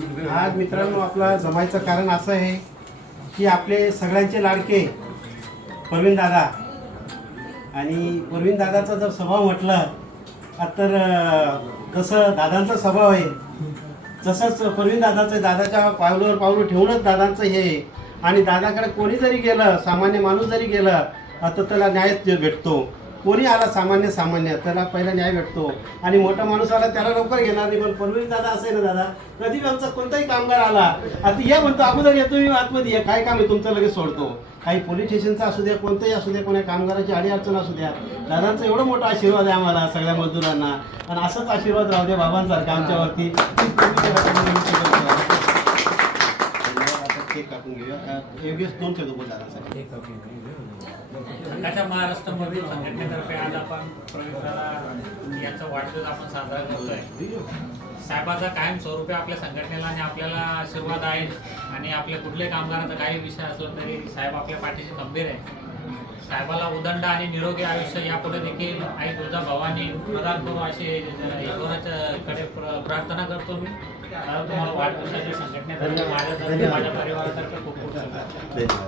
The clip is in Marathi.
आज मित्रांनो आपला जमायचं कारण असं आहे की आपले सगळ्यांचे लाडके प्रवीण दादा आणि प्रवीण दादाचा जर स्वभाव म्हटलं तर जसं दादांचा स्वभाव आहे तसंच प्रवीण दादाचं दादाच्या पावलावर पावलं ठेवूनच दादांचं हे आहे. आणि दादाकडे कोणी जरी गेलं, सामान्य माणूस जरी गेलं तर त्याला न्यायच भेटतो. कोणी आला सामान्य त्याला पहिला न्याय भेटतो आणि मोठा माणूस आला त्याला लवकर घेणार नाही. पण प्रवीण दादा असं आहे ना दादा, कधी आमचा कोणताही कामगार आला आता या म्हणतो अगोदर येतो मी आतमध्ये या, काय काम आहे तुमचं लगेच सोडतो. काही पोलीस स्टेशनचा असू द्या, कोणतंही असू द्या, कोणा कामगाराची अडीअडचण असू द्या, दादांचा एवढा मोठा आशीर्वाद आहे आम्हाला सगळ्या मजदुरांना. आणि असंच आशीर्वाद राहू द्या बाबांसारखा आमच्यावरती. केक कापून घेऊया. योगेश 2 शब्द बोल दादासाठी. संघाच्या महाराष्ट्रामधील संघटनेतर्फे आज आपण प्रवीण यांचा वाढदिवस आपण साजरा करतोय. साहेबाचा कायम स्वरूपी आपल्या संघटनेला आणि आपल्याला आशीर्वाद आहे आणि आपल्या कुठल्याही कामगाराचा काही विषय असला तरी साहेब आपल्या पाठीशी खंबीर आहे. साहेबाला उदंड आणि निरोगी आयुष्य यापुढे देखील आई तुळजा भवानी प्रदान करू अशी ईश्वराच्या कडे प्रार्थना करतो मी. तुम्हाला वाढदिवसाच्या संघटनेतर्फे माझ्या परिवारातर्फे खूप खूप शुभेच्छा.